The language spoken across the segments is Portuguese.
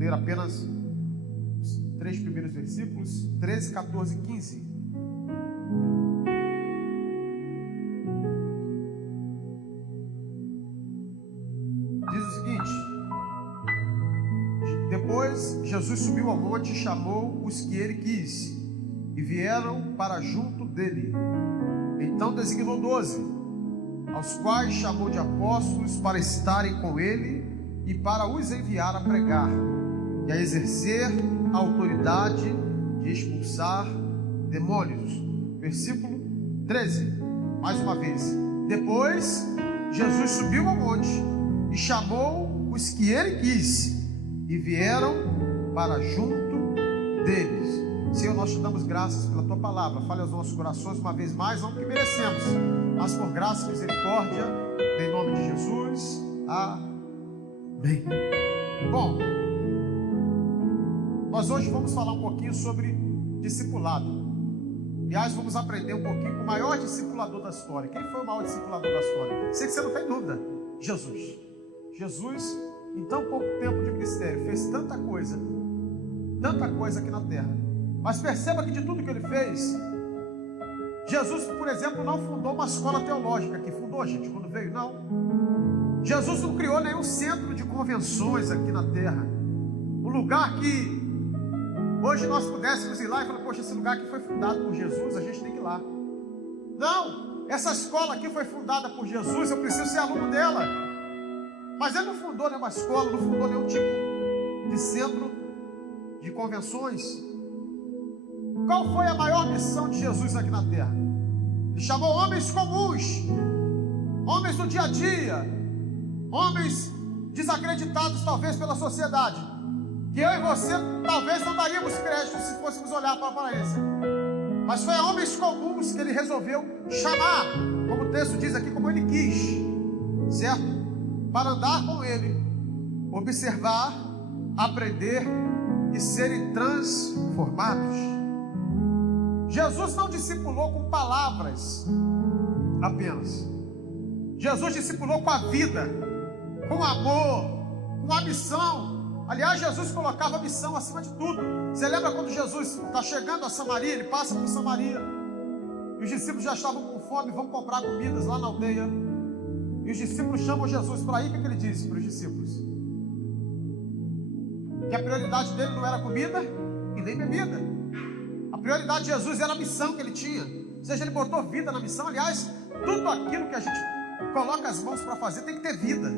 ler apenas os 3 primeiros versículos, 13, 14 e 15. Diz o seguinte: depois Jesus subiu ao monte e chamou os que ele quis, e vieram para junto dele. Então designou 12, aos quais chamou de apóstolos, para estarem com ele e para os enviar a pregar e a exercer a autoridade de expulsar demônios. Versículo 13, mais uma vez: depois Jesus subiu ao monte e chamou os que ele quis, e vieram para junto deles. Senhor, nós te damos graças pela tua palavra. Fale aos nossos corações uma vez mais, não que merecemos, mas por graça e misericórdia, em nome de Jesus. Amém. Bom, nós hoje vamos falar um pouquinho sobre discipulado. Aliás, vamos aprender um pouquinho com o maior discipulador da história. Quem foi o maior discipulador da história? Sei que você não tem dúvida: Jesus. Jesus, em tão pouco tempo de ministério, fez tanta coisa aqui na terra. Mas perceba que de tudo que ele fez, Jesus, por exemplo, não fundou uma escola teológica aqui. Fundou, gente, quando veio? Não. Jesus não criou nenhum centro de convenções aqui na terra. Um lugar que hoje nós pudéssemos ir lá e falar: poxa, esse lugar aqui foi fundado por Jesus, a gente tem que ir lá. Não, essa escola aqui foi fundada por Jesus, eu preciso ser aluno dela. Mas ele não fundou nenhuma escola, não fundou nenhum tipo de centro de convenções. Qual foi a maior missão de Jesus aqui na terra? Ele chamou homens comuns, homens do dia a dia, homens desacreditados talvez pela sociedade, que eu e você talvez não daríamos crédito se fôssemos olhar para a aparência. Mas foi a homens comuns que ele resolveu chamar, como o texto diz aqui, como ele quis, certo? Para andar com ele, observar, aprender e serem transformados. Jesus não discipulou com palavras apenas. Jesus discipulou com a vida, com amor, com a missão. Aliás, Jesus colocava a missão acima de tudo. Você lembra quando Jesus está chegando a Samaria? Ele passa por Samaria e os discípulos já estavam com fome, vão comprar comidas lá na aldeia. E os discípulos chamam Jesus para ir. O que ele disse para os discípulos? Que a prioridade dele não era comida e nem bebida. A prioridade de Jesus era a missão que ele tinha. Ou seja, ele botou vida na missão. Aliás, tudo aquilo que a gente coloca as mãos para fazer tem que ter vida.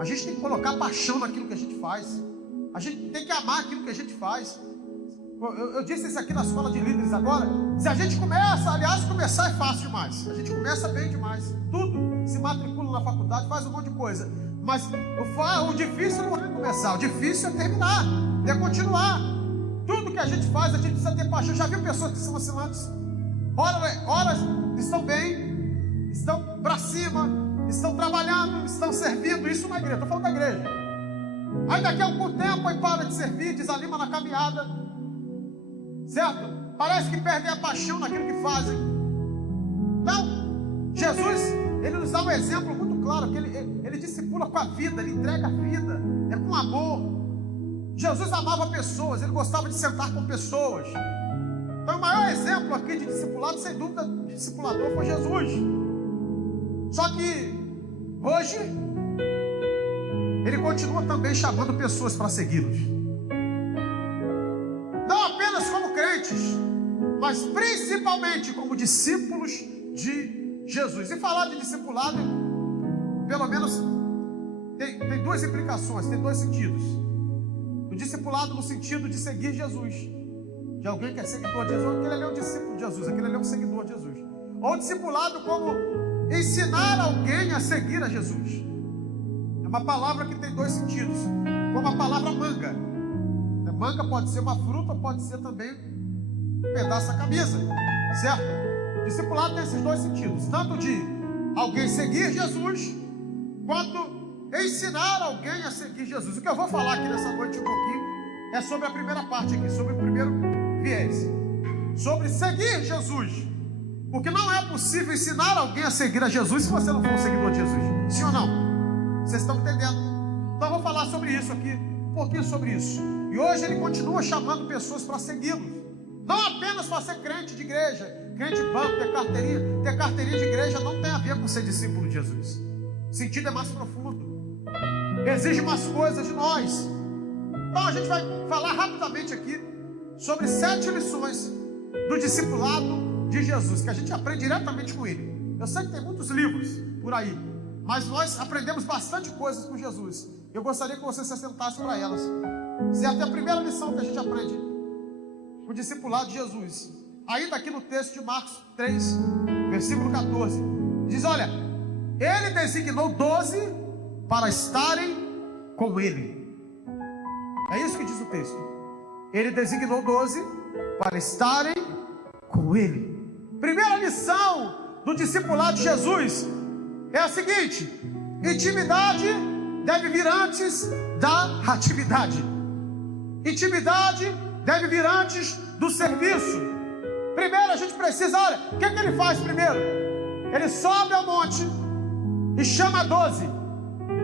A gente tem que colocar paixão naquilo que a gente faz. A gente tem que amar aquilo que a gente faz. Eu disse isso aqui na escola de líderes agora. Se a gente começa, aliás, começar é fácil demais. A gente começa bem demais. Tudo, se matricula na faculdade, faz um monte de coisa. Mas o difícil não é começar. O difícil é terminar, é continuar. Tudo que a gente faz, a gente precisa ter paixão. Já viu pessoas que são oscilantes? Horas estão bem, estão para cima, estão trabalhando, estão servindo. Isso na igreja, estou falando da igreja. Aí daqui a algum tempo aí para de servir, desanima na caminhada, certo? Parece que perdem a paixão naquilo que fazem. Então, Jesus, ele nos dá um exemplo muito claro, que ele discipula com a vida, ele entrega a vida, é com amor. Jesus amava pessoas, ele gostava de sentar com pessoas. Então o maior exemplo aqui de discipulado, sem dúvida, de discipulador foi Jesus. Só que hoje ele continua também chamando pessoas para segui-los. Não apenas como crentes, mas principalmente como discípulos de Jesus. E falar de discipulado, pelo menos tem duas implicações, tem dois sentidos. O discipulado no sentido de seguir Jesus, de alguém que é seguidor de Jesus. Aquele ali é um discípulo de Jesus, aquele ali é um seguidor de Jesus. Ou discipulado como ensinar alguém a seguir a Jesus. É uma palavra que tem dois sentidos, como a palavra manga. Manga pode ser uma fruta, pode ser também um pedaço da camisa, certo? Discipulado tem esses dois sentidos, tanto de alguém seguir Jesus, quanto ensinar alguém a seguir Jesus. O que eu vou falar aqui nessa noite um pouquinho é sobre a primeira parte aqui, sobre o primeiro viés, sobre seguir Jesus. Porque não é possível ensinar alguém a seguir a Jesus se você não for um seguidor de Jesus. Sim ou não? Vocês estão entendendo? Então eu vou falar sobre isso aqui, um pouquinho sobre isso. E hoje Ele continua chamando pessoas para segui-lo. Não apenas para ser crente de igreja, crente de banco, ter carteirinha. Ter carteirinha de igreja não tem a ver com ser discípulo de Jesus. O sentido é mais profundo. Exige mais coisas de nós. Então a gente vai falar rapidamente aqui sobre 7 lições do discipulado de Jesus, que a gente aprende diretamente com Ele. Eu sei que tem muitos livros por aí, mas nós aprendemos bastante coisas com Jesus. Eu gostaria que você se assentasse para elas. Certo? É a primeira lição que a gente aprende com o discipulado de Jesus. Ainda aqui no texto de Marcos 3, versículo 14. Diz, olha, Ele designou 12 para estarem com Ele. É isso que diz o texto. Ele designou 12 para estarem com Ele. Primeira lição do discipulado de Jesus é a seguinte: intimidade deve vir antes da atividade. Intimidade deve vir antes do serviço. Primeiro a gente precisa, olha, o que ele faz primeiro? Ele sobe ao monte e chama 12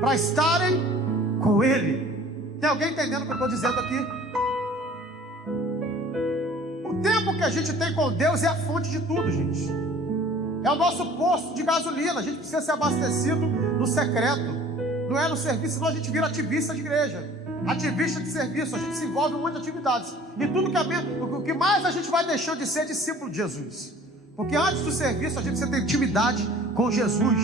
para estarem com Ele. Tem alguém entendendo o que eu estou dizendo aqui? O tempo que a gente tem com Deus é a fonte de tudo, gente. É o nosso posto de gasolina. A gente precisa ser abastecido no secreto. Não é no serviço, senão a gente vira ativista de igreja. Ativista de serviço. A gente se envolve em um monte de atividades. E tudo o que mais a gente vai deixando de ser discípulo de Jesus. Porque antes do serviço a gente precisa ter intimidade com Jesus.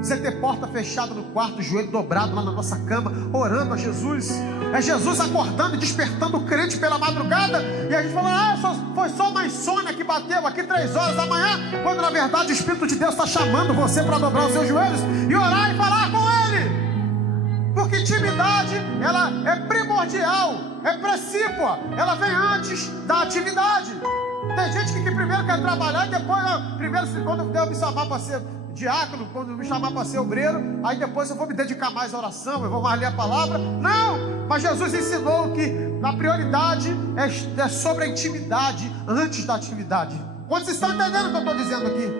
Você ter porta fechada no quarto, joelho dobrado lá na nossa cama, orando a Jesus. É Jesus acordando e despertando o crente pela madrugada. E a gente fala, foi só uma insônia que bateu aqui 3 horas da manhã. Quando na verdade o Espírito de Deus está chamando você para dobrar os seus joelhos e orar e falar com Ele. Porque intimidade, ela é primordial, é precípua. Ela vem antes da atividade. Tem gente que primeiro quer trabalhar e depois, primeiro, quando Deus me chamar para ser diácono, quando me chamar para ser obreiro, aí depois eu vou me dedicar mais à oração, eu vou mais ler a palavra. Não, mas Jesus ensinou que a prioridade é sobre a intimidade antes da atividade. Quando vocês estão entendendo o que eu estou dizendo aqui?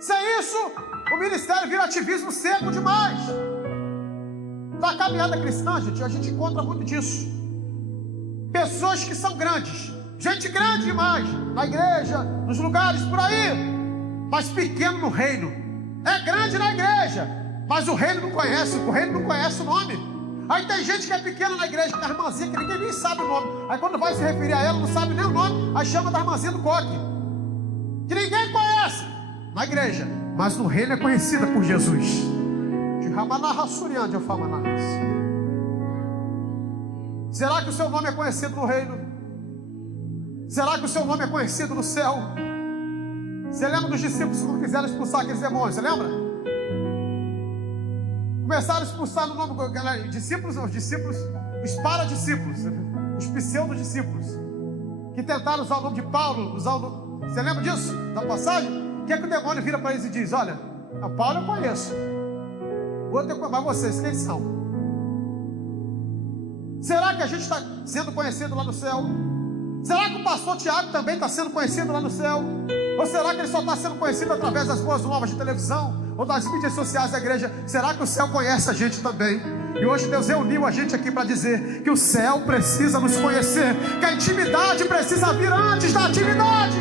Sem isso, o ministério vira ativismo seco demais. Na caminhada cristã, a gente encontra muito disso. Pessoas que são grandes, gente grande demais, na igreja, nos lugares por aí, mas pequeno no reino. É grande na igreja, mas o reino não conhece o nome. Aí tem gente que é pequena na igreja, que é a irmãzinha, que ninguém nem sabe o nome. Aí quando vai se referir a ela, não sabe nem o nome, aí chama da irmãzinha do coque, que ninguém conhece na igreja, mas no reino é conhecida por Jesus. Será que o seu nome é conhecido no reino? Será que o seu nome é conhecido no céu? Você lembra dos discípulos que não quiseram expulsar aqueles demônios? Você lembra? Começaram a expulsar no nome dos discípulos, os paradiscípulos, os pseudo-discípulos, que tentaram usar o nome de Paulo, Você lembra disso? Da passagem? O que é que o demônio vira para eles e diz? Olha, a Paulo eu conheço. Mas vocês, quem são? Será que a gente está sendo conhecido lá no céu? Será que o pastor Tiago também está sendo conhecido lá no céu? Ou será que ele só está sendo conhecido através das boas novas de televisão? Ou das mídias sociais da igreja? Será que o céu conhece a gente também? E hoje Deus reuniu a gente aqui para dizer que o céu precisa nos conhecer, que a intimidade precisa vir antes da atividade.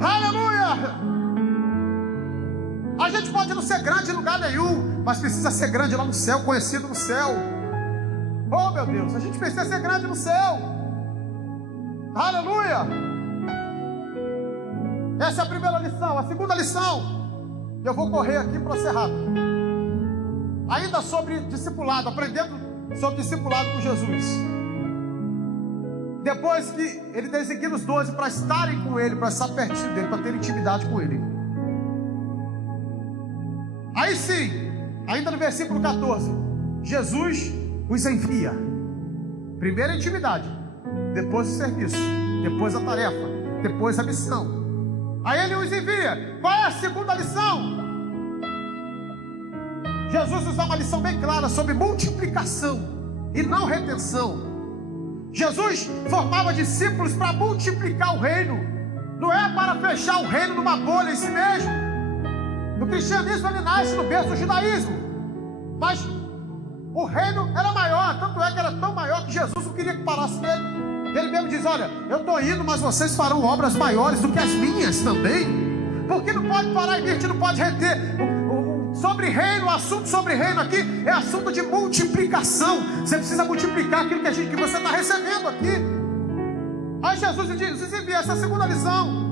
Aleluia! A gente pode não ser grande em lugar nenhum, mas precisa ser grande lá no céu, conhecido no céu. Oh meu Deus, a gente precisa ser grande no céu. Aleluia. Essa é a primeira lição. A segunda lição, eu vou correr aqui para ser rápido. Ainda sobre discipulado, aprendendo sobre discipulado com Jesus. Depois que ele designa os 12 para estarem com ele, para estar pertinho dele, para ter intimidade com ele. Aí sim, ainda no versículo 14, Jesus os envia. Primeiro a intimidade, depois o serviço, depois a tarefa, depois a missão. Aí ele os envia. Qual é a segunda lição? Jesus nos dá uma lição bem clara sobre multiplicação e não retenção. Jesus formava discípulos para multiplicar o reino, não é para fechar o reino numa bolha em si mesmo. O cristianismo ele nasce no berço do judaísmo, mas O reino era maior, tanto é que era tão maior que Jesus não queria que parasse nele. Ele mesmo diz: olha, eu estou indo, mas vocês farão obras maiores do que as minhas também. Porque não pode parar e a gente não pode reter. Sobre reino, o assunto sobre reino aqui é assunto de multiplicação. Você precisa multiplicar aquilo que você está recebendo aqui. Aí Jesus diz: envia essa segunda lição.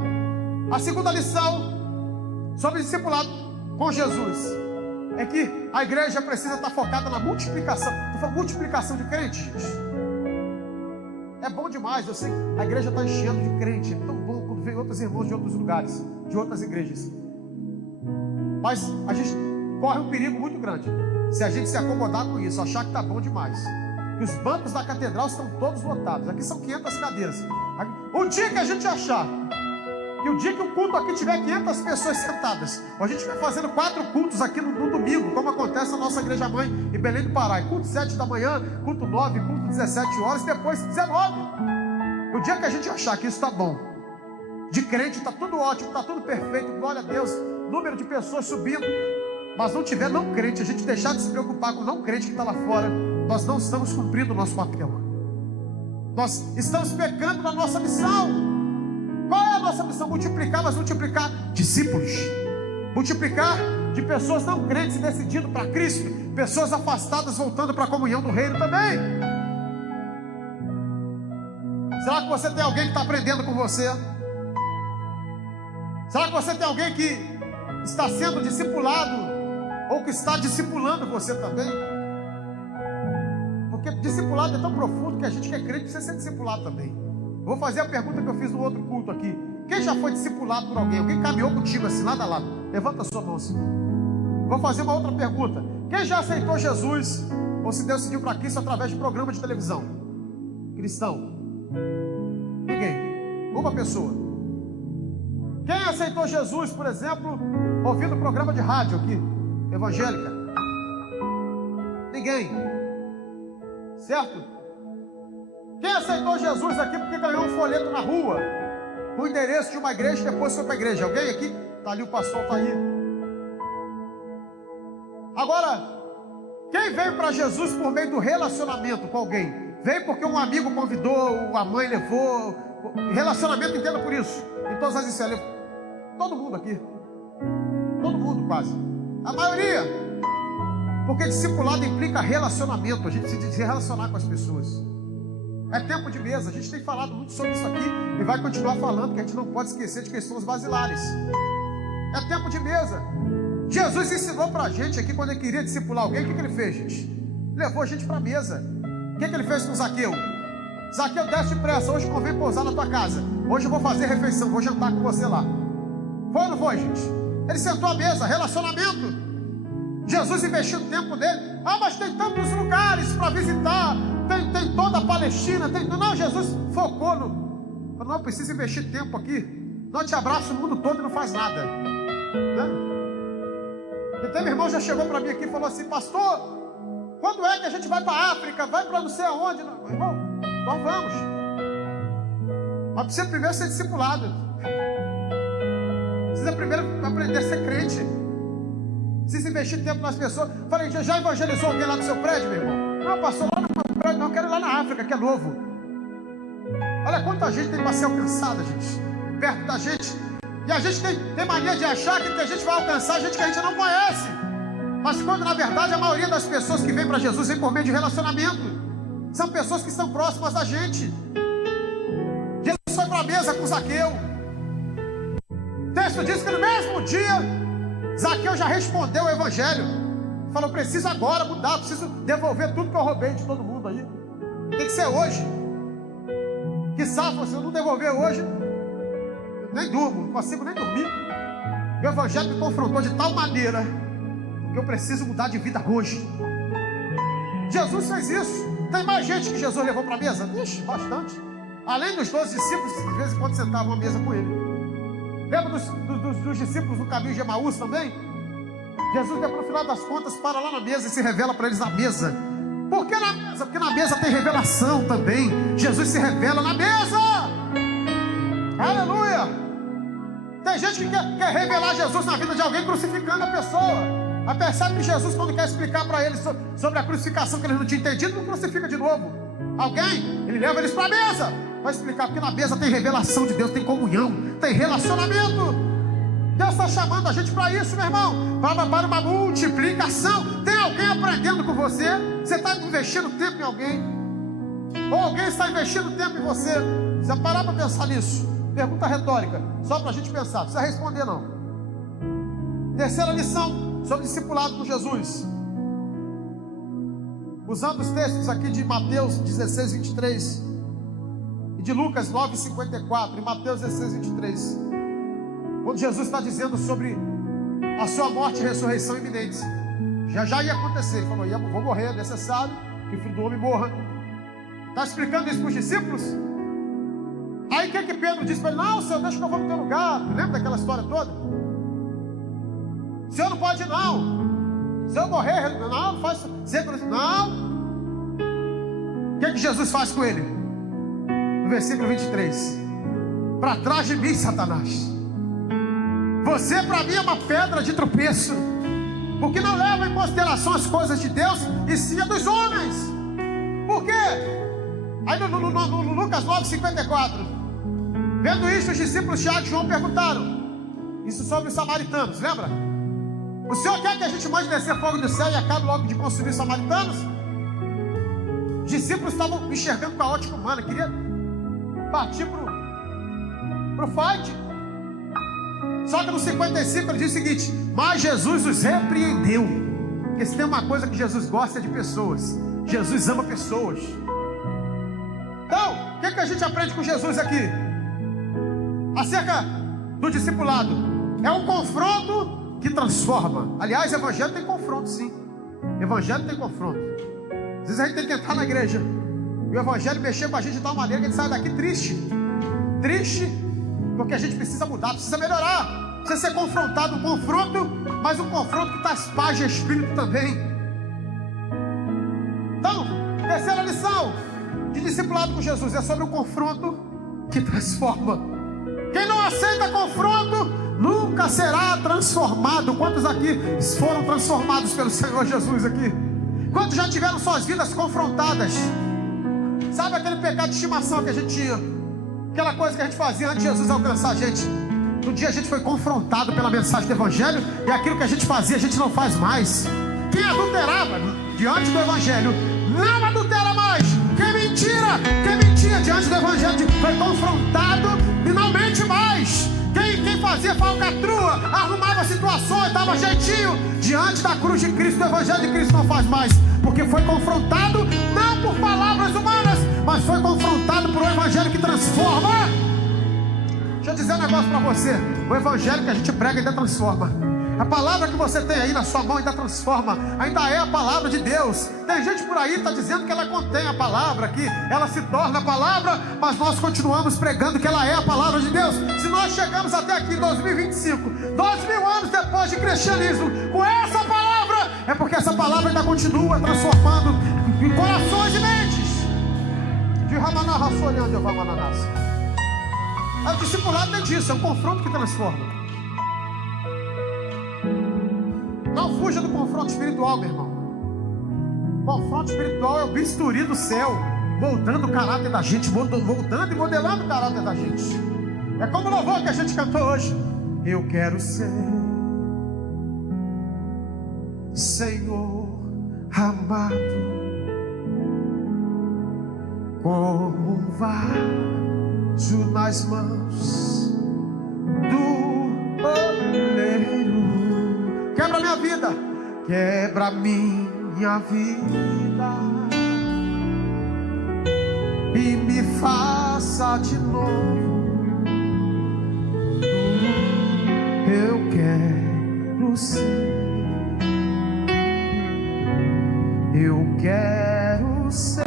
A segunda lição sobre discipulado com Jesus é que a igreja precisa estar focada na multiplicação. Multiplicação de crentes, gente. É bom demais, eu sei que a igreja está enchendo de crente. É tão bom quando vem outros irmãos de outros lugares, de outras igrejas. Mas a gente corre um perigo muito grande se a gente se acomodar com isso, achar que está bom demais. Que os bancos da catedral estão todos lotados. Aqui são 500 cadeiras. O dia que a gente achar que o dia que o culto aqui tiver 500 pessoas sentadas, a gente vai fazendo 4 cultos aqui no domingo, como acontece na nossa igreja mãe em Belém do Pará. Culto 7 da manhã, culto 9, culto 17 horas, depois 19. O dia que a gente achar que isso está bom, de crente está tudo ótimo, está tudo perfeito, glória a Deus, número de pessoas subindo, mas não tiver não crente, a gente deixar de se preocupar com não crente que está lá fora, nós não estamos cumprindo o nosso papel. Nós estamos pecando na nossa missão. Qual é a nossa missão? Multiplicar, mas multiplicar discípulos. Multiplicar de pessoas não crentes e decidindo para Cristo. Pessoas afastadas voltando para a comunhão do reino também. Será que você tem alguém que está aprendendo com você? Será que você tem alguém que está sendo discipulado ou que está discipulando você também? Porque discipulado é tão profundo que a gente que é crente precisa ser discipulado também. Vou fazer a pergunta que eu fiz no outro culto aqui. Quem já foi discipulado por alguém? Alguém caminhou contigo assim, lado a lado? Levanta a sua mão assim. Vou fazer uma outra pergunta. Quem já aceitou Jesus, ou se Deus seguiu para Cristo através de programa de televisão? Cristão? Ninguém. Uma pessoa. Quem aceitou Jesus, por exemplo, ouvindo programa de rádio aqui? Evangélica? Ninguém. Certo? Quem aceitou Jesus aqui porque ganhou um folheto na rua, com o endereço de uma igreja e depois foi para a igreja? Alguém aqui? Está ali o pastor, está aí. Agora, quem veio para Jesus por meio do relacionamento com alguém? Veio porque um amigo convidou, a mãe levou. Relacionamento, entenda por isso. Em todas as esferas. Todo mundo aqui. Todo mundo quase. A maioria. Porque discipulado implica relacionamento. A gente precisa se relacionar com as pessoas. É tempo de mesa, a gente tem falado muito sobre isso aqui e vai continuar falando, que a gente não pode esquecer de questões basilares. É tempo de mesa. Jesus ensinou para a gente aqui, quando ele queria discipular alguém, o que ele fez, gente? Levou a gente para a mesa. O que ele fez com Zaqueu? Zaqueu, desce depressa, hoje convém pousar na tua casa. Hoje eu vou fazer refeição, vou jantar com você lá. Foi ou não foi, gente? Ele sentou à mesa, relacionamento. Jesus investiu o tempo dele. Ah, mas tem tantos lugares para visitar. Tem toda a Palestina. Não, Jesus focou no... Falou, não, precisa investir tempo aqui. Não te abraça o mundo todo e não faz nada. Né? Então meu irmão já chegou para mim aqui e falou assim: pastor, quando é que a gente vai para a África? Vai para não sei aonde? Não, irmão, nós vamos. Mas precisa primeiro ser discipulado. Precisa primeiro aprender a ser crente. Precisa investir tempo nas pessoas. Falei, já evangelizou alguém lá no seu prédio, meu irmão? Não, passou lá no meu prédio, não, eu quero ir lá na África, que é novo. Olha quanta gente tem para ser alcançada, gente, perto da gente. E a gente tem mania de achar que a gente vai alcançar gente que a gente não conhece. Mas quando na verdade a maioria das pessoas que vem para Jesus vem por meio de relacionamento. São pessoas que estão próximas da gente. Jesus foi para a mesa com Zaqueu. O texto diz que no mesmo dia Zaqueu já respondeu o evangelho. Falou, preciso agora mudar, preciso devolver tudo que eu roubei de todo mundo aí. Tem que ser hoje. Que sabe, se eu não devolver hoje, nem durmo, não consigo nem dormir. O evangelho me confrontou de tal maneira que eu preciso mudar de vida hoje. Jesus fez isso. Tem mais gente que Jesus levou para a mesa? Ixi, bastante. Além dos 12 discípulos, de vez em quando sentavam à mesa com ele. Lembra dos discípulos no caminho de Emaús também? Jesus, no final das contas, para lá na mesa e se revela para eles na mesa. Por que na mesa? Porque na mesa tem revelação também. Jesus se revela na mesa. Aleluia. Tem gente que quer revelar Jesus na vida de alguém crucificando a pessoa. Mas percebe que Jesus, quando quer explicar para eles sobre a crucificação, que eles não tinham entendido, não crucifica de novo. Alguém, ele leva eles para a mesa, vai explicar, porque na mesa tem revelação de Deus, tem comunhão, tem relacionamento. Deus está chamando a gente para isso, meu irmão, para uma multiplicação. Tem alguém aprendendo com você? Você está investindo tempo em alguém? Ou alguém está investindo tempo em você? Você parar para pensar nisso? Pergunta retórica, só para a gente pensar, não precisa responder não. Terceira lição sobre discipulado com Jesus, usando os textos aqui de Mateus 16, 23 e de Lucas 9, 54 e Mateus 16, 23, quando Jesus está dizendo sobre a sua morte e ressurreição iminentes. Já ia acontecer. Ele falou, vou morrer, é necessário que o Filho do Homem morra. Está explicando isso para os discípulos. Aí o que Pedro disse para ele? Não, Senhor, deixa que eu vou no teu lugar. Lembra daquela história toda? O Senhor não pode ir, não. Se eu morrer, não faz isso. Não. O que Jesus faz com ele? No versículo 23. Para trás de mim, Satanás. Você para mim é uma pedra de tropeço, porque não leva em consideração as coisas de Deus, e sim a dos homens. Por quê? Aí no Lucas 9, 54, vendo isso, os discípulos Tiago e João perguntaram isso sobre os samaritanos, lembra? O Senhor quer que a gente mande descer fogo do céu e acabe logo de consumir os samaritanos? Os discípulos estavam enxergando com a ótica humana, queria partir pro fight. Só que no 55 ele diz o seguinte: mas Jesus os repreendeu. Porque se tem uma coisa que Jesus gosta é de pessoas. Jesus ama pessoas. Então, o que a gente aprende com Jesus aqui? Acerca do discipulado. É um confronto que transforma. Aliás, evangelho tem confronto, sim. Evangelho tem confronto. Às vezes a gente tem que entrar na igreja e o evangelho mexer com a gente de tal maneira que a gente sai daqui triste. Triste, porque a gente precisa mudar, precisa melhorar. Precisa ser confrontado, um confronto, mas um confronto que traz paz de espírito também. Então, terceira lição de discipulado com Jesus é sobre o confronto que transforma. Quem não aceita confronto nunca será transformado. Quantos aqui foram transformados pelo Senhor Jesus aqui? Quantos já tiveram suas vidas confrontadas? Sabe aquele pecado de estimação que a gente tinha? Aquela coisa que a gente fazia antes de Jesus alcançar a gente. Um dia a gente foi confrontado pela mensagem do Evangelho, e aquilo que a gente fazia a gente não faz mais. Quem adulterava diante do Evangelho não adultera mais. Quem mentia diante do Evangelho foi confrontado e não mente mais. Quem fazia falcatrua, arrumava situações, dava jeitinho, diante da cruz de Cristo, do Evangelho de Cristo não faz mais. Porque foi confrontado não por palavras humanas, mas foi confrontado por um Evangelho que transforma. Deixa eu dizer um negócio para você. O Evangelho que a gente prega ainda transforma. A palavra que você tem aí na sua mão ainda transforma. Ainda é a palavra de Deus. Tem gente por aí que está dizendo que ela contém a palavra, que ela se torna a palavra, mas nós continuamos pregando que ela é a palavra de Deus. Se nós chegamos até aqui em 2025, 2000 anos depois de cristianismo, com essa palavra, é porque essa palavra ainda continua transformando em corações e mentes. O discipulado é disso, é um confronto que transforma. Não fuja do confronto espiritual, meu irmão. O confronto espiritual é o bisturi do céu, moldando o caráter da gente, moldando e modelando o caráter da gente. É como o louvor que a gente cantou hoje. Eu quero ser Senhor amado, como um vaso nas mãos do oleiro. Quebra minha vida, quebra minha vida e me faça de novo. Eu quero ser, eu quero ser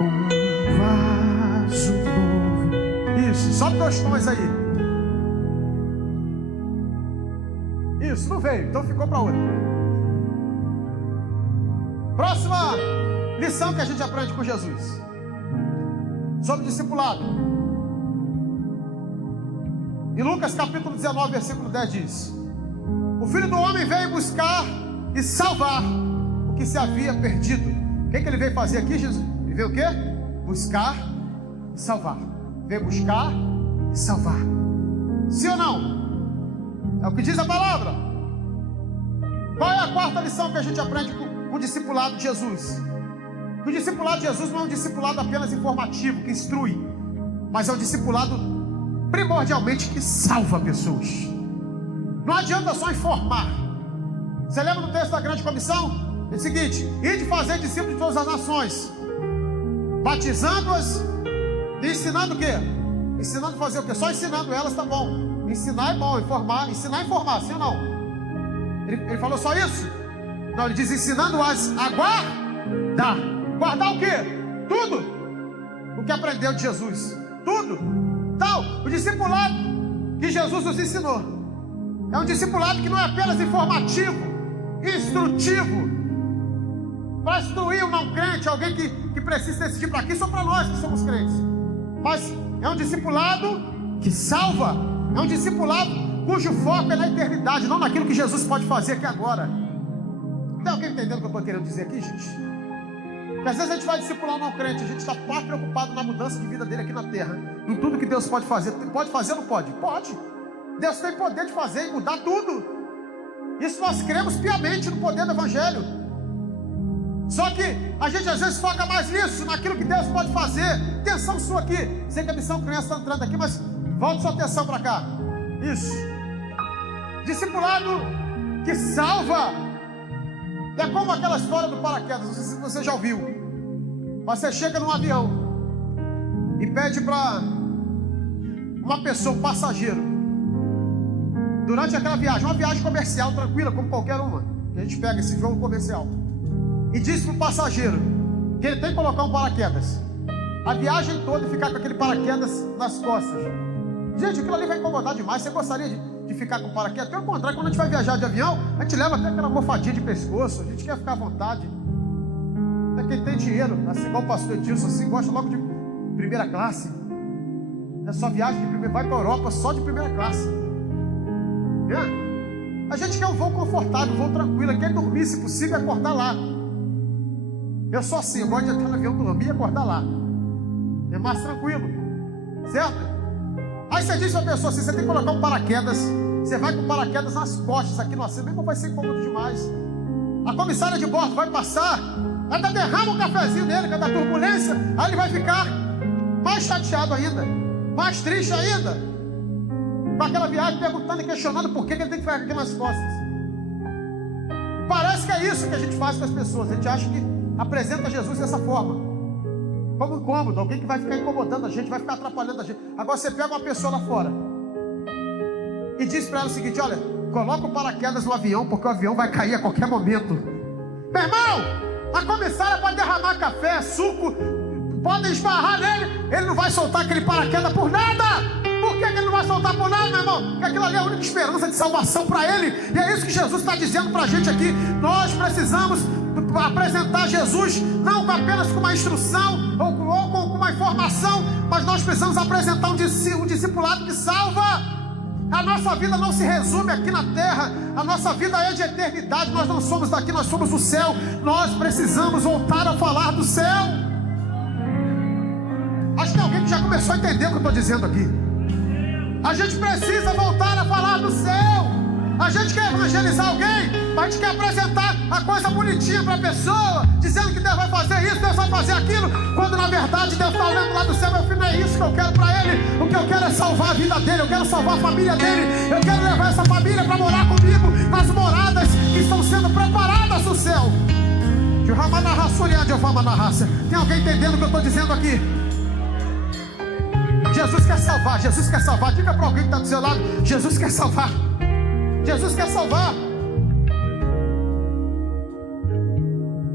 um vaso novo. Isso, sobe 2 tons aí. Isso, não veio, então ficou para outra. Próxima lição que a gente aprende com Jesus sobre discipulado. Em Lucas capítulo 19, versículo 10 diz: o Filho do Homem veio buscar e salvar o que se havia perdido. O que ele veio fazer aqui, Jesus? Ele veio o quê? Buscar e salvar. Veio buscar e salvar. Sim ou não? É o que diz a palavra. Qual é a quarta lição que a gente aprende com o discipulado de Jesus? Que o discipulado de Jesus não é um discipulado apenas informativo, que instrui, mas é um discipulado primordialmente que salva pessoas. Não adianta só informar. Você lembra do texto da grande comissão? É o seguinte: ide fazer discípulos de todas as nações, batizando-as e ensinando o quê? Ensinando a fazer o quê? Só ensinando elas, tá bom. Ensinar é bom, informar, ensinar é informar, sim ou não? Ele falou só isso? Não, ele diz ensinando-as a guardar. Guardar o quê? Tudo o que aprendeu de Jesus. Tudo. Então, o discipulado que Jesus nos ensinou é um discipulado que não é apenas informativo, instrutivo, para instruir o não crente, alguém que precisa decidir para aqui, só para nós que somos crentes. Mas é um discipulado que salva. É um discipulado cujo foco é na eternidade, não naquilo que Jesus pode fazer aqui agora. Tem alguém entendendo o que eu estou querendo dizer aqui, gente? Porque às vezes a gente vai discipular um não crente, a gente está mais preocupado na mudança de vida dele aqui na terra, em tudo que Deus pode fazer. Pode fazer ou não pode? Pode. Deus tem poder de fazer e mudar tudo. Isso nós cremos piamente no poder do Evangelho. Só que a gente às vezes foca mais nisso, naquilo que Deus pode fazer. Atenção sua aqui. Sei que a missão criança está entrando aqui, mas volte sua atenção para cá. Isso. Discipulado que salva. É como aquela história do paraquedas. Não sei se você já ouviu. Você chega num avião e pede para uma pessoa, um passageiro, durante aquela viagem, uma viagem comercial tranquila, como qualquer uma, que a gente pega esse jogo comercial, e diz para o passageiro que ele tem que colocar um paraquedas a viagem toda e ficar com aquele paraquedas nas costas. Gente, aquilo ali vai incomodar demais. Você gostaria de ficar com paraquedas? Pelo contrário, quando a gente vai viajar de avião, a gente leva até aquela almofadinha de pescoço. A gente quer ficar à vontade. Até quem tem dinheiro, assim igual o pastor Edilson, assim, gosta logo de primeira classe. É só viagem de primeira, vai para a Europa só de primeira classe. A gente quer um voo confortável, um voo tranquilo, quer dormir, se possível, acordar lá. Eu sou assim, eu gosto de entrar no avião, dormir e acordar lá. É mais tranquilo, certo? Aí você diz para a pessoa assim: você tem que colocar um paraquedas. Você vai com paraquedas nas costas aqui no assento, mesmo vai ser incômodo demais. A comissária de bordo vai passar, ainda derrama um cafezinho nele, que é da turbulência. Aí ele vai ficar mais chateado ainda, mais triste ainda, com aquela viagem, perguntando e questionando por que ele tem que ficar aqui nas costas. Parece que é isso que a gente faz com as pessoas. A gente acha que apresenta Jesus dessa forma, como incômodo, alguém que vai ficar incomodando a gente, vai ficar atrapalhando a gente. Agora você pega uma pessoa lá fora e diz para ela o seguinte: olha, coloca o paraquedas no avião, porque o avião vai cair a qualquer momento. Meu irmão, a comissária pode derramar café, suco, podem esbarrar nele, ele não vai soltar aquele paraquedas por nada. Por que ele não vai soltar por nada, meu irmão? Porque aquilo ali é a única esperança de salvação para ele. E é isso que Jesus está dizendo para a gente aqui. Nós precisamos apresentar Jesus não apenas com uma instrução ou com uma informação, mas nós precisamos apresentar um discipulado que salva. A nossa vida não se resume aqui na terra, a nossa vida é de eternidade. Nós não somos daqui, nós somos do céu. Nós precisamos voltar a falar do céu. Acho que tem alguém que já começou a entender o que eu estou dizendo aqui. A gente precisa voltar a falar do céu. A gente quer evangelizar alguém, mas a gente quer apresentar a coisa bonitinha para a pessoa, dizendo que Deus vai fazer isso, Deus vai fazer aquilo, quando na verdade Deus está olhando lá do céu. Meu filho, não é isso que eu quero para ele. O que eu quero é salvar a vida dele, eu quero salvar a família dele. Eu quero levar essa família para morar comigo nas moradas que estão sendo preparadas no céu. Tem alguém entendendo o que eu estou dizendo aqui? Jesus quer salvar, Jesus quer salvar. Diga para alguém que está do seu lado: Jesus quer salvar. Jesus quer salvar.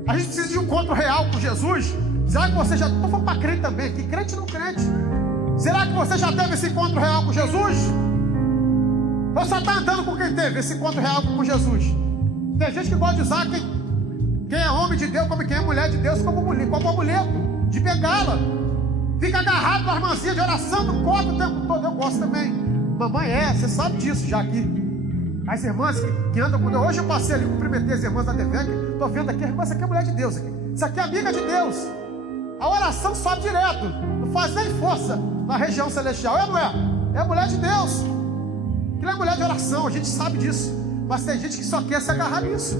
A gente precisa de um encontro real com Jesus. Será que você já... Estou falando para crente também, que crente não crente. Será que você já teve esse encontro real com Jesus? Ou só está andando com quem teve esse encontro real com Jesus? Tem gente que gosta de usar quem é homem de Deus, como quem é mulher de Deus, como amuleto de bengala. Fica agarrado nas mansinhas de oração, no copo o tempo todo. Eu gosto também. Mamãe você sabe disso já aqui. As irmãs que andam com Deus. Hoje eu passei ali, cumprimentei as irmãs da TVEC. Estou vendo aqui, a irmã, essa aqui é mulher de Deus aqui. Isso aqui é amiga de Deus. A oração sobe direto. Não faz nem força na região celestial. Não é? É mulher de Deus. Que não é mulher de oração, a gente sabe disso. Mas tem gente que só quer se agarrar nisso.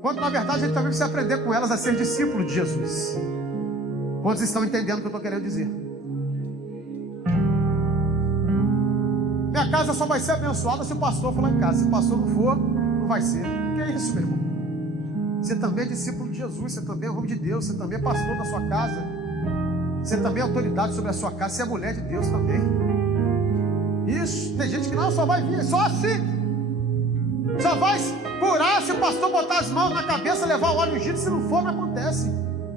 Quando na verdade a gente também precisa aprender com elas a ser discípulo de Jesus. Quantos estão entendendo o que eu estou querendo dizer? Minha casa só vai ser abençoada se o pastor for lá em casa. Se o pastor não for, não vai ser. Que é isso, meu irmão? Você também é discípulo de Jesus. Você também é homem de Deus. Você também é pastor da sua casa. Você também é autoridade sobre a sua casa. Você é mulher de Deus também. Isso. Tem gente que não, só vai vir. Só assim. Só vai curar se o pastor botar as mãos na cabeça, levar o óleo ungido. Se não for, não acontece.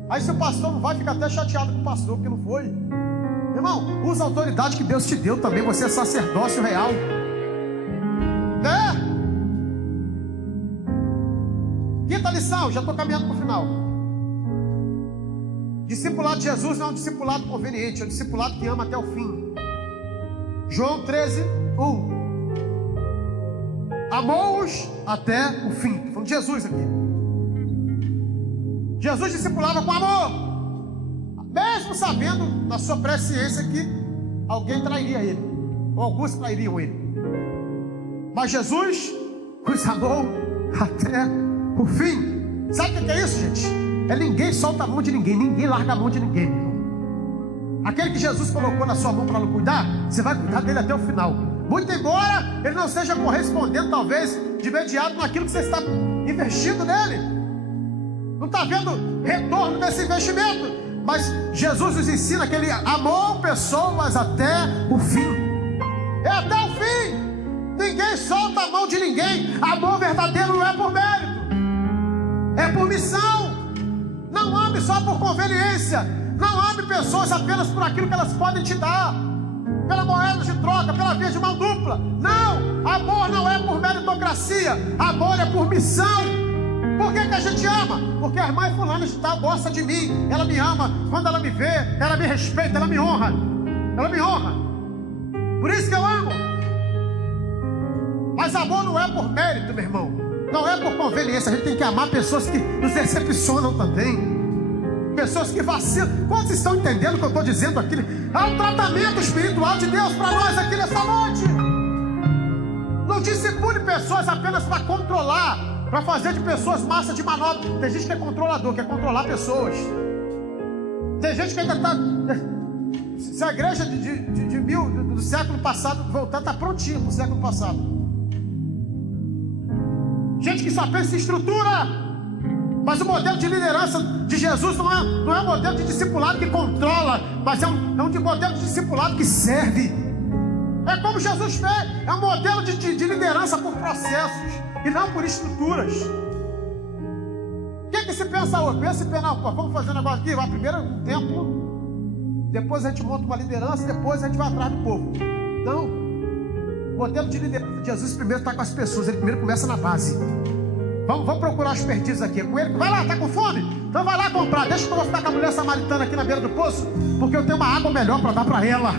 Aí se o pastor não vai, fica até chateado com o pastor, porque não foi. Irmão, usa a autoridade que Deus te deu também. Você é sacerdócio real. Né? Quinta lição, já estou caminhando para o final. Discipulado de Jesus não é um discipulado conveniente, é um discipulado que ama até o fim. João 13, 1. Amou-os até o fim. Estou falando de Jesus aqui. Jesus discipulava com amor. Mesmo sabendo na sua presciência que alguém trairia ele, ou alguns trairiam ele. Mas Jesus os amou até o fim. Sabe o que é isso, gente? É ninguém solta a mão de ninguém, ninguém larga a mão de ninguém. Aquele que Jesus colocou na sua mão para não cuidar, você vai cuidar dele até o final. Muito embora ele não esteja correspondendo, talvez, de imediato naquilo que você está investindo nele. Não está vendo retorno desse investimento. Mas Jesus nos ensina que Ele amou pessoas até o fim. É até o fim. Ninguém solta a mão de ninguém. Amor verdadeiro não é por mérito, é por missão. Não ame só por conveniência. Não ame pessoas apenas por aquilo que elas podem te dar, pela moeda de troca, pela via de mão dupla. Não, amor não é por meritocracia. Amor é por missão. Por que a gente ama? Porque a irmã fulana de tal gosta de mim. Ela me ama. Quando ela me vê, ela me respeita, ela me honra. Ela me honra. Por isso que eu amo. Mas amor não é por mérito, meu irmão. Não é por conveniência. A gente tem que amar pessoas que nos decepcionam também. Pessoas que vacilam. Quantos estão entendendo o que eu estou dizendo aqui? Há um tratamento espiritual de Deus para nós aqui nessa noite. Não discipule pessoas apenas para controlar, para fazer de pessoas massa de manobra. Tem gente que é controlador, quer controlar pessoas. Tem gente que ainda está... Se a igreja do século passado voltar, está prontinha para o século passado. Gente que só pensa em estrutura. Mas o modelo de liderança de Jesus não é um modelo de discipulado que controla, mas é um modelo de discipulado que serve. É como Jesus fez. É um modelo de liderança por processos e não por estruturas. O que se pensa hoje? Pensa em não, vamos fazer um negócio aqui, vai primeiro um templo, depois a gente monta uma liderança, depois a gente vai atrás do povo. Não. O modelo de liderança de Jesus primeiro está com as pessoas, ele primeiro começa na base. Vamos procurar os perdidos aqui. Com ele, vai lá, está com fome? Então vai lá comprar. Deixa que eu vou ficar com a mulher samaritana aqui na beira do poço, porque eu tenho uma água melhor para dar para ela.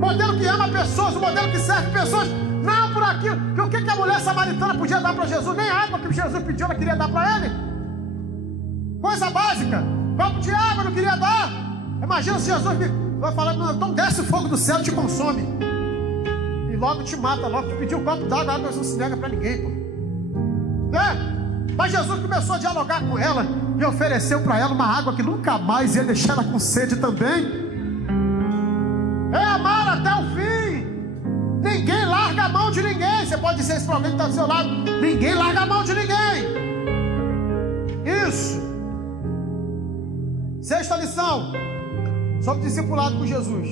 Modelo que ama pessoas, o modelo que serve pessoas. Não por aquilo. O que a mulher samaritana podia dar para Jesus? Nem a água que Jesus pediu, ela queria dar para ele. Coisa básica. Copo de água não queria dar. Imagina se Jesus vai falar, não, então desce o fogo do céu e te consome. E logo te mata, logo te pediu um copo d'água, a água não se nega para ninguém, pô. Mas Jesus começou a dialogar com ela e ofereceu para ela uma água que nunca mais ia deixar ela com sede também. É amar até o fim. Ninguém larga a mão de ninguém. Você pode dizer isso para alguém que está do seu lado. Ninguém larga a mão de ninguém. Isso. Sexta lição sobre discipulado com Jesus.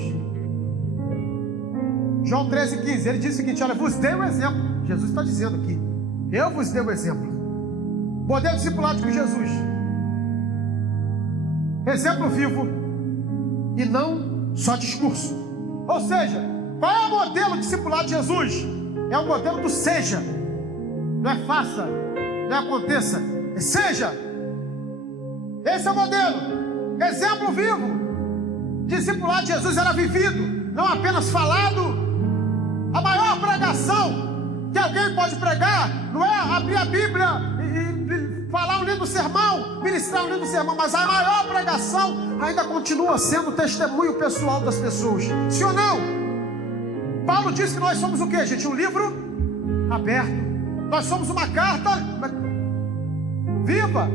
João 13,15. Ele diz o seguinte: olha, vos dei um exemplo. Jesus está dizendo aqui. Eu vos dei um exemplo. Modelo discipulado com Jesus. Exemplo vivo e não só discurso. Ou seja, qual é o modelo discipulado de Jesus? É o modelo do seja. Não é faça, não é aconteça, é seja. Esse é o modelo. Exemplo vivo. discipulado de Jesus era vivido, não apenas falado. A maior pregação que alguém pode pregar não é abrir a Bíblia e falar um lindo sermão, ministrar um lindo sermão, mas a maior pregação ainda continua sendo o testemunho pessoal das pessoas. Sim ou não? Paulo diz que nós somos o quê, gente? Um livro aberto. Nós somos uma carta viva.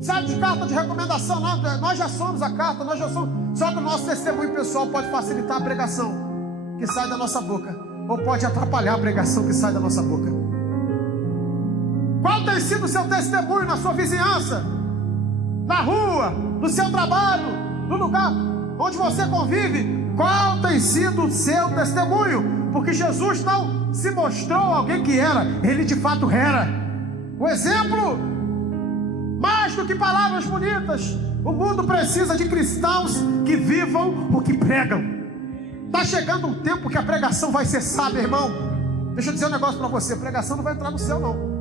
Sabe de carta de recomendação? Nós já somos a carta, nós já somos. Só que o nosso testemunho pessoal pode facilitar a pregação que sai da nossa boca, ou pode atrapalhar a pregação que sai da nossa boca. Qual tem sido o seu testemunho na sua vizinhança, na rua, no seu trabalho, no lugar onde você convive? Qual tem sido o seu testemunho? Porque Jesus não se mostrou alguém que era, ele de fato era. O exemplo, mais do que palavras bonitas, o mundo precisa de cristãos que vivam o que pregam. Está chegando um tempo que a pregação vai cessar, meu irmão. Deixa eu dizer um negócio para você: a pregação não vai entrar no céu, não.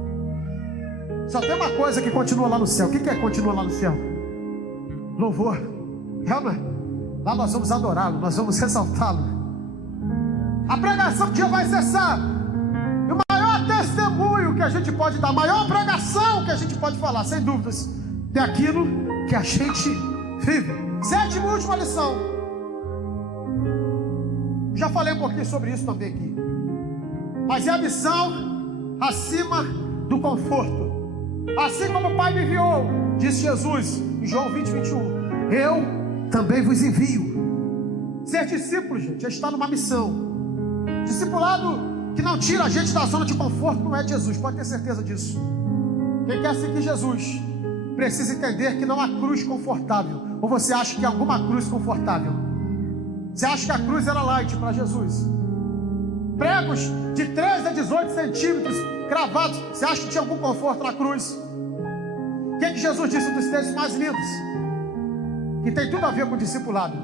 Só tem uma coisa que continua lá no céu. O que é que continua lá no céu? Louvor. Lá nós vamos adorá-lo, nós vamos ressaltá-lo. A pregação um dia vai cessar. E o maior testemunho que a gente pode dar, a maior pregação que a gente pode falar, sem dúvidas, é aquilo que a gente vive. Sétima e última lição. Já falei um pouquinho sobre isso também aqui. Mas é a missão acima do conforto. Assim como o Pai me enviou, disse Jesus em João 20, 21, eu também vos envio. Ser discípulo, gente, é estar numa missão. Discipulado que não tira a gente da zona de conforto não é de Jesus, pode ter certeza disso. Quem quer seguir Jesus precisa entender que não há cruz confortável. Ou você acha que há alguma cruz confortável? Você acha que a cruz era light para Jesus? Pregos de 13 a 18 centímetros cravados. Você acha que tinha algum conforto na cruz? O que Jesus disse dos textos mais lindos? Que tem tudo a ver com o discipulado.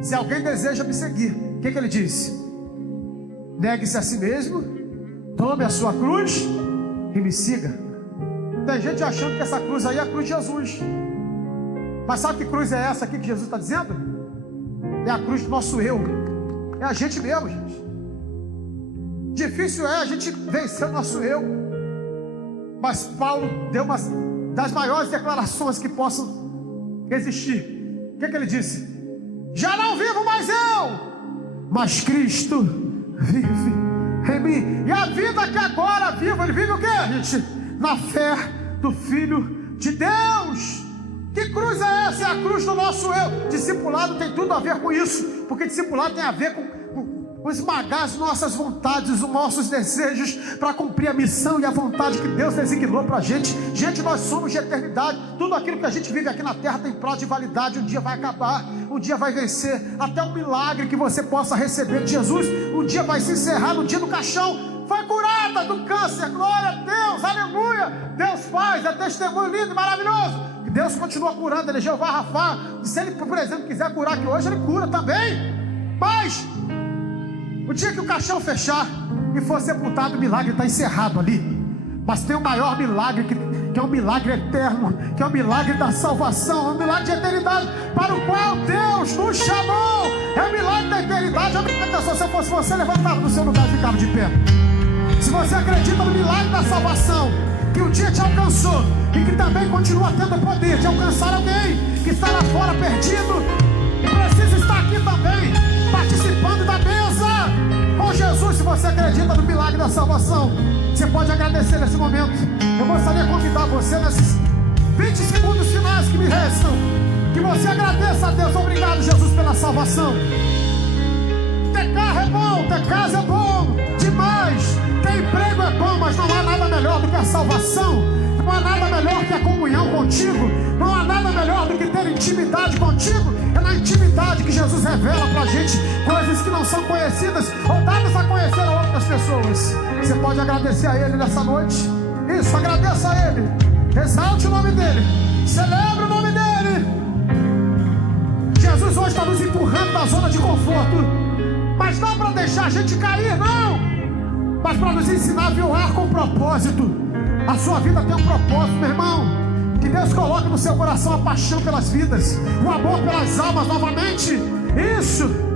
Se alguém deseja me seguir, o que ele disse? Negue-se a si mesmo, tome a sua cruz e me siga. Tem gente achando que essa cruz aí é a cruz de Jesus. Mas sabe que cruz é essa aqui que Jesus está dizendo? É a cruz do nosso eu. É a gente mesmo, gente. Difícil é a gente vencer o nosso eu. Mas Paulo deu uma das maiores declarações que possam existir. O que ele disse? Já não vivo mais eu, mas Cristo vive em mim. E a vida que agora vivo, ele vive o quê, gente? Na fé do Filho de Deus. Que cruz é essa? É a cruz do nosso eu. Discipulado tem tudo a ver com isso. Porque discipulado tem a ver com esmagar as nossas vontades, os nossos desejos, para cumprir a missão e a vontade que Deus designou para a gente. Gente, nós somos de eternidade. Tudo aquilo que a gente vive aqui na terra tem prazo de validade. Um dia vai acabar, um dia vai vencer. Até um milagre que você possa receber de Jesus, um dia vai se encerrar. No dia do caixão, foi curada do câncer. Glória a Deus, aleluia. Deus faz, é testemunho lindo e maravilhoso. Deus continua curando, ele é Jeová Rafá. Se ele, por exemplo, quiser curar aqui hoje, ele cura também. Mas o dia que o caixão fechar e for sepultado, o milagre está encerrado ali. Mas tem o maior milagre, que é um milagre eterno, que é o milagre da salvação, é um milagre de eternidade, para o qual Deus nos chamou. É o milagre da eternidade. Se eu fosse você, levantava do seu lugar e ficava de pé. Se você acredita no milagre da salvação, que um dia te alcançou e que também continua tendo o poder de alcançar alguém que está lá fora perdido e precisa estar aqui também, participando da mesa com Jesus. Se você acredita no milagre da salvação, você pode agradecer nesse momento. Eu gostaria de convidar você nesses 20 segundos finais que me restam, que você agradeça a Deus. Obrigado, Jesus, pela salvação. Ter carro é bom, ter casa é bom demais, ter emprego é bom, mas não há nada melhor do que a salvação. Não há nada melhor que a comunhão contigo. Não há nada melhor do que ter intimidade contigo. É na intimidade que Jesus revela pra gente coisas que não são conhecidas ou dadas a conhecer a outras pessoas. Você pode agradecer a Ele nessa noite. Isso, agradeça a Ele. Exalte o nome dEle. Celebre o nome dEle. Jesus hoje está nos empurrando da zona de conforto, mas não para deixar a gente cair, não, mas para nos ensinar a voar com propósito. A sua vida tem um propósito, meu irmão. Que Deus coloque no seu coração a paixão pelas vidas, o amor pelas almas novamente. Isso.